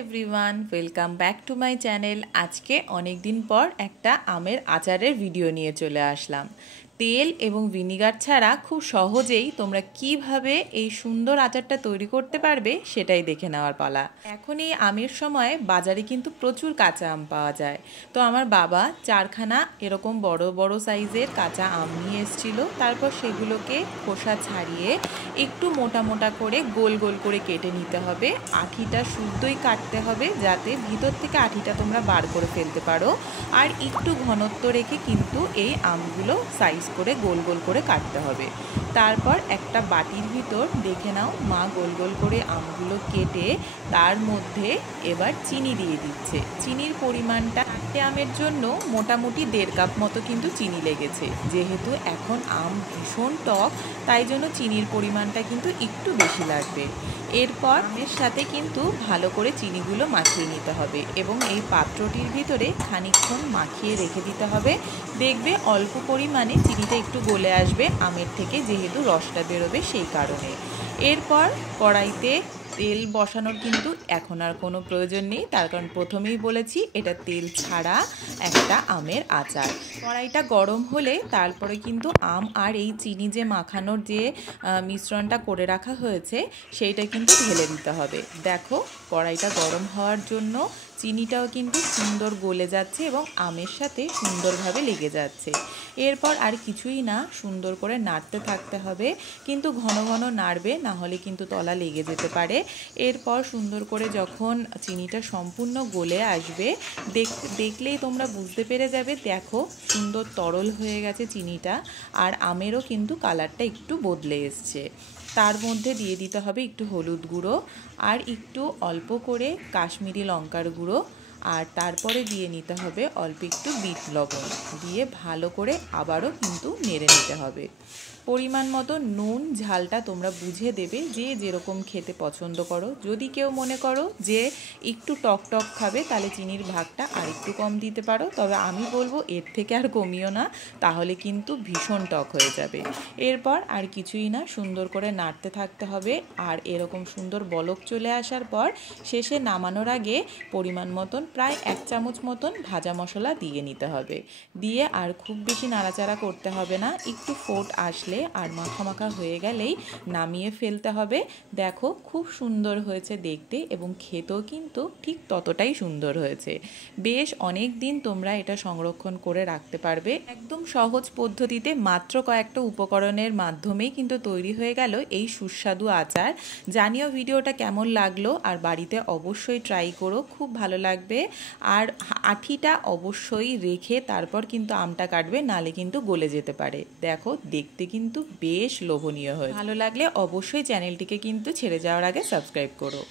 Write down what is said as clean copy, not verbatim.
Everyone, welcome back to my channel. আজকে অনেক দিন পর একটা আমের আচারের ভিডিও নিয়ে চলে আসলাম। তেল এবং ভিনিগার ছাড়া খুব সহজেই তোমরা কিভাবে এই সুন্দর আচারটা তৈরি করতে পারবে সেটাই দেখে নেওয়ার পালা। এখন এই আমের সময় বাজারে কিন্তু প্রচুর কাঁচা আম পাওয়া যায়। তো আমার বাবা 4খানা এরকম বড় বড় সাইজের কাঁচা আম নিয়ে এসেছিল। তারপর সেগুলোকে খোসা ছাড়িয়ে একটু মোটা মোটা করে গোল গোল করে কেটে নিতে হবে। আঠিটা শুদ্ধই কাটতে হবে যাতে ভিতর থেকে আঠিটা তোমরা বার করে ফেলতে পারো। আর একটু ঘনত্ব রেখে কিন্তু এই আমগুলো সাইজ করে গোল গোল করে কাটতে হবে। তারপর একটা বাটির ভিতর দেখে নাও, মা গোল গোল করে আমগুলো কেটে তার মধ্যে এবার চিনি দিয়ে দিচ্ছে। চিনির পরিমাণটা 4টে আমের জন্য মোটামুটি 1.5 কাপ মতো কিন্তু চিনি লেগেছে। যেহেতু এখন আম ভীষণ টক, তাই জন্য চিনির পরিমাণটা কিন্তু একটু বেশি লাগবে। এরপর এর সাথে কিন্তু ভালো করে চিনিগুলো মাখিয়ে নিতে হবে এবং এই পাত্রটির ভিতরে খানিকক্ষণ মাখিয়ে রেখে দিতে হবে। দেখবে অল্প পরিমাণে চিনিটা একটু গলে আসবে আমের থেকে, যেহেতু রসটা বেরোবে সেই কারণে। এরপর কড়াইতে তেল বসানোর কিন্তু এখন আর কোনো প্রয়োজন নেই, তার কারণ প্রথমেই বলেছি এটা তেল ছাড়া একটা আমের আচার। কড়াইটা গরম হলে তারপরে কিন্তু আম আর এই চিনি যে মাখানোর যে মিশ্রণটা করে রাখা হয়েছে সেইটা কিন্তু ঢেলে দিতে হবে। দেখো কড়াইটা গরম হওয়ার জন্য চিনিটাও কিন্তু সুন্দর গলে যাচ্ছে এবং আমের সাথে সুন্দরভাবে লেগে যাচ্ছে। এরপর আর কিছুই না, সুন্দর করে নাড়তে থাকতে হবে, কিন্তু ঘন ঘন নাড়বে, না হলে কিন্তু তলা লেগে যেতে পারে। এরপর সুন্দর করে যখন চিনিটা সম্পূর্ণ গলে আসবে, দেখলেই তোমরা বুঝতে পেরে যাবে। দেখো সুন্দর তরল হয়ে গেছে চিনিটা, আর আমেরও কিন্তু কালারটা একটু বদলে এসছে। তার মধ্যে দিয়ে দিতে হবে একটু হলুদ গুঁড়ো আর একটু অল্প করে কাশ্মীরি লঙ্কার গুঁড়ো, আর তারপরে দিয়ে নিতে হবে অল্প একটু বিট লবণ দিয়ে ভালো করে আবারও কিন্তু নেড়ে নিতে হবে। পরিমাণ মতো নুন ঝালটা তোমরা বুঝে দেবে, যে যেরকম খেতে পছন্দ করো। যদি কেউ মনে করো যে একটু টক টক খাবে, তাহলে চিনির ভাগটা আর একটু কম দিতে পারো, তবে আমি বলবো এর থেকে আর কমিও না, তাহলে কিন্তু ভীষণ টক হয়ে যাবে। এরপর আর কিছুই না, সুন্দর করে নাড়তে থাকতে হবে। আর এরকম সুন্দর বলক চলে আসার পর শেষে নামানোর আগে পরিমাণ মতন প্রায় 1 চামচ মতন ভাজা মশলা দিয়ে নিতে হবে। দিয়ে আর খুব বেশি নাড়াচাড়া করতে হবে না, একটু ফোট আসলে আর মাখা মাখা হয়ে গেলেই নামিয়ে ফেলতে হবে। দেখো খুব সুন্দর হয়েছে দেখতে এবং খেতেও কিন্তু ঠিক ততটাই সুন্দর হয়েছে। বেশ অনেক দিন তোমরা এটা সংরক্ষণ করে রাখতে পারবে। একদম সহজ পদ্ধতিতে মাত্র কয়েকটা উপকরণের মাধ্যমেই কিন্তু তৈরি হয়ে গেল এই সুস্বাদু আচার। জানিও ভিডিওটা কেমন লাগলো, আর বাড়িতে অবশ্যই ট্রাই করো, খুব ভালো লাগবে। আর আঠিটা অবশ্যই রেখে তারপর কিন্তু আমটা কাটবে, নালে কিন্তু গলে যেতে পারে। দেখো দেখতে কিন্তু বেশ লোভনীয় হয়। ভালো লাগলে অবশ্যই চ্যানেলটিকে কিন্তু ছেড়ে যাওয়ার আগে সাবস্ক্রাইব করো।